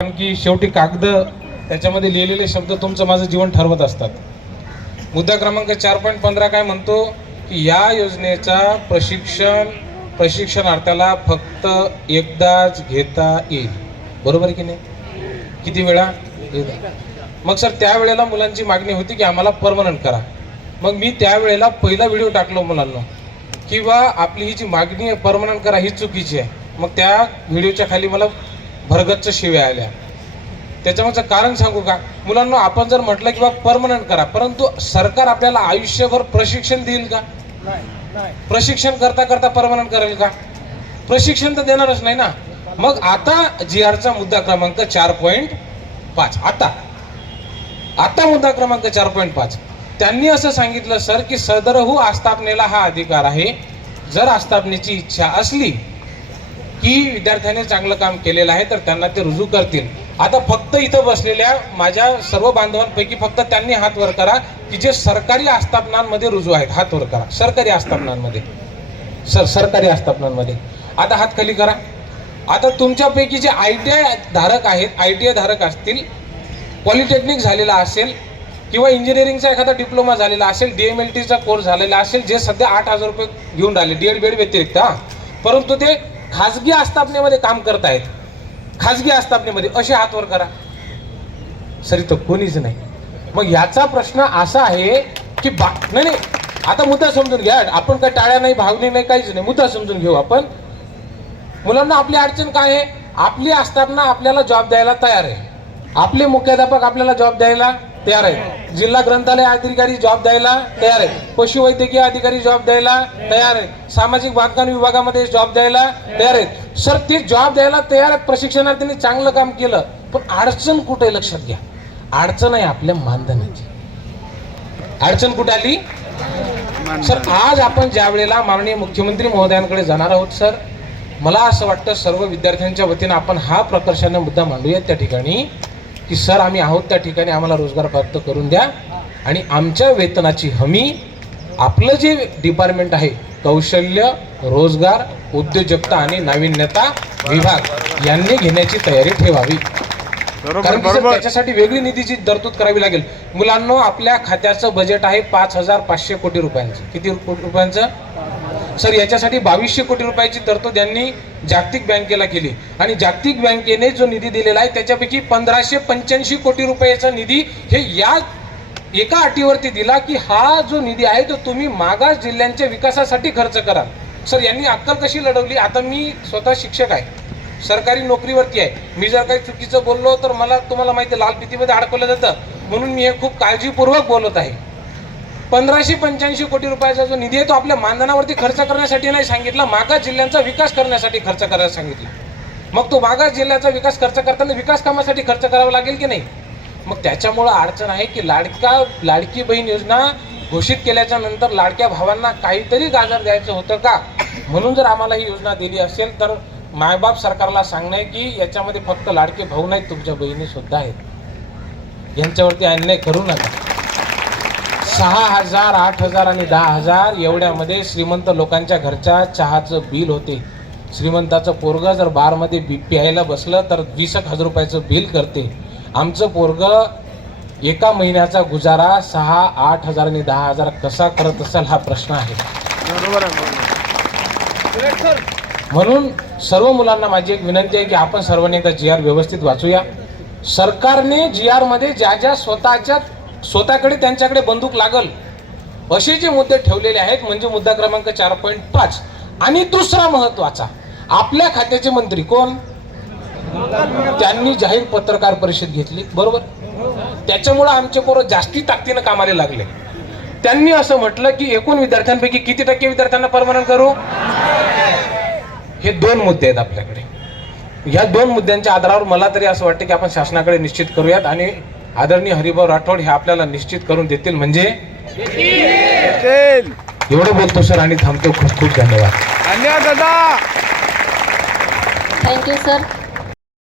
कारण की शेवटी कागद त्याच्यामध्ये लिहिलेले शब्द तुमचं माझं जीवन ठरवत असतात. मुद्दा क्रमांक 4.15 काय म्हणतो की या योजनेचा प्रशिक्षणार्थ्याला फक्त एकदाच घेता येईल. बरोबर की नाही? किती वेळा? मग सर त्यावेळेला मुलांची मागणी होती की आम्हाला परमनंट करा. मग मी त्यावेळेला पहिला व्हिडिओ टाकलो मुलांना की बा आपली ही जी मागणी आहे परमनंट करा ही चुकीची आहे. मग त्या व्हिडिओच्या खाली मला भरगच्च शिव्या आल्या. त्याच्यामागचं कारण सांगू का मुलांना? आपण जर म्हटलं की बा परमनंट करा, परंतु सरकार आपल्याला आयुष्यभर प्रशिक्षण देईल का? प्रशिक्षण करता करता परमनंट करेल का? प्रशिक्षण तर देणारच नाही ना. मग आता GRचा मुद्दा क्रमांक 4.5 आता मुद्दा क्रमांक 4.5 त्यांनी असं सांगितलं सर की सदरहू आस्थापनेला हा अधिकार आहे. जर आस्थापनेची इच्छा असली की विद्यार्थ्याने चांगलं काम केलेलं आहे तर त्यांना ते रुजू करतील. आता फक्त इथं बसलेल्या माझ्या सर्व बांधवांपैकी फक्त त्यांनी हात वर करा की जे सरकारी आस्थापनांमध्ये रुजू आहेत. हात वर करा. सरकारी आस्थापनांमध्ये, सरकारी आस्थापनांमध्ये. आता हात खाली करा. आता तुमच्यापैकी जे ITI धारक आहेत, ITI धारक असतील, पॉलिटेक्निक झालेला असेल किंवा इंजिनिअरिंगचा एखादा डिप्लोमा झालेला असेल, DMLTचा कोर्स झालेला असेल, जे सध्या 8,000 रुपये घेऊन राहिले DED बेड व्यतिरिक्त, परंतु ते खाजगी आस्थापनेमध्ये काम करत आहेत. खाजगी आस्थापनेमध्ये असे हात वर करा. सर इथं कोणीच नाही. मग याचा प्रश्न असा आहे की नाही, आता मुद्दा समजून घ्या. आपण काय टाळ्या नाही, भावने नाही, काहीच नाही. मुद्दा समजून घेऊ आपण. मुलांना आपली अडचण काय आहे? आपली आस्थापना आपल्याला जॉब द्यायला तयार आहे. आपले मुख्याध्यापक आपल्याला जॉब द्यायला तयार आहे. जिल्हा ग्रंथालय अधिकारी जॉब द्यायला तयार आहे. पशुवैद्यकीय अधिकारी जॉब द्यायला तयार आहे. सामाजिक बांधकाम विभागामध्ये जॉब द्यायला तयार आहेत. सर ते जॉब द्यायला तयार आहेत. प्रशिक्षणार्थींनी चांगलं काम केलं, पण अडचण कुठे लक्षात घ्या. अडचण आहे आपल्या मानधनाची. अडचण कुठे आली? सर आज आपण ज्या वेळेला माननीय मुख्यमंत्री महोदयांकडे जाणार आहोत सर, मला असं वाटतं सर्व विद्यार्थ्यांच्या वतीनं आपण हा प्रकर्षाने मुद्दा मांडूयात त्या ठिकाणी की सर आम्ही आहोत त्या ठिकाणी, आम्हाला रोजगार प्राप्त करून द्या आणि आमच्या वेतनाची हमी आपलं जे डिपार्टमेंट आहे कौशल्य, रोजगार, उद्योजकता आणि नाविन्यता विभाग यांनी घेण्याची तयारी ठेवावी. कारण त्याच्यासाठी वेगळी निधीची तरतूद करावी लागेल. मुलांना आपल्या खात्याचं बजेट आहे 5,500 कोटी रुपयांचं. किती कोटी रुपयांचं? सर याच्यासाठी 2200 कोटी रुपयाची तरतूद यांनी जागतिक बँकेला केली आणि जागतिक बँकेने जो निधी दिलेला आहे त्याच्यापैकी 1585 कोटी रुपयाचा निधी हे या एका अटीवरती दिला की हा जो निधी आहे तो तुम्ही मागास जिल्ह्यांच्या विकासासाठी खर्च करा. सर यांनी अक्कल कशी लढवली? आता मी स्वतः शिक्षक आहे, सरकारी नोकरीवरती आहे. मी जर काही चुकीचं बोललो तर मला तुम्हाला माहिती आहे लाल फितीमध्ये अडकवलं जातं, म्हणून मी हे खूप काळजीपूर्वक बोलत आहे. 1585 कोटी रुपयाचा जो निधी आहे तो आपल्या मानधनावरती खर्च करण्यासाठी नाही सांगितला, मागास जिल्ह्यांचा विकास करण्यासाठी खर्च करायला सांगितलं. मग तो मागास जिल्ह्याचा विकास खर्च करताना विकास कामासाठी खर्च करावा लागेल की नाही? मग त्याच्यामुळं अडचण आहे की लाडकी बहीण योजना घोषित केल्याच्या नंतर लाडक्या भावांना काहीतरी गाजर द्यायचं होतं का? म्हणून जर आम्हाला ही योजना दिली असेल तर मायबाप सरकारला सांगणं आहे की याच्यामध्ये फक्त लाडके भाऊ नाहीत, तुमच्या बहिणी सुद्धा आहेत. यांच्यावरती अन्याय करू नका. 6,000, 8,000 आणि 10,000 एवढ्यामध्ये श्रीमंत लोकांच्या घरच्या चहाचं बिल होते. श्रीमंताचं पोरग जर बारमध्ये प्यायला बसलं तर 20,000 रुपयाचं बिल करते. आमचं पोरग एका महिन्याचा गुजारा 6,000, 8,000 आणि 10,000 कसा करत असेल हा प्रश्न आहे. म्हणून सर्व मुलांना माझी एक विनंती आहे की आपण सर्वांनी एकदा GR व्यवस्थित वाचूया. सरकारने GR मध्ये ज्या ज्या स्वतःकडे त्यांच्याकडे बंदूक लागल असे जे मुद्दे ठेवलेले आहेत म्हणजे मुद्दा क्रमांक 4.5. आणि दुसरा महत्वाचा, आपल्या खात्याचे मंत्री कोण? त्यांनी जाहीर पत्रकार परिषद घेतली. बरोबर? त्याच्यामुळे आमचे पोरं जास्ती ताकदीनं कामाला लागले. त्यांनी असं म्हटलं की एकूण विद्यार्थ्यांपैकी किती टक्के विद्यार्थ्यांना परमनंट करू? हे 2 मुद्दे आहेत आपल्याकडे. ह्या 2 मुद्द्यांच्या आधारावर मला तरी असं वाटतं की आपण शासनाकडे निश्चित करूयात आणि आदरणीय हरिभाऊ राठोड हे आपल्याला निश्चित करून देतील. म्हणजे एवढं बोलतो सर आणि थांबतो. खूप खूप धन्यवाद. Thank you sir.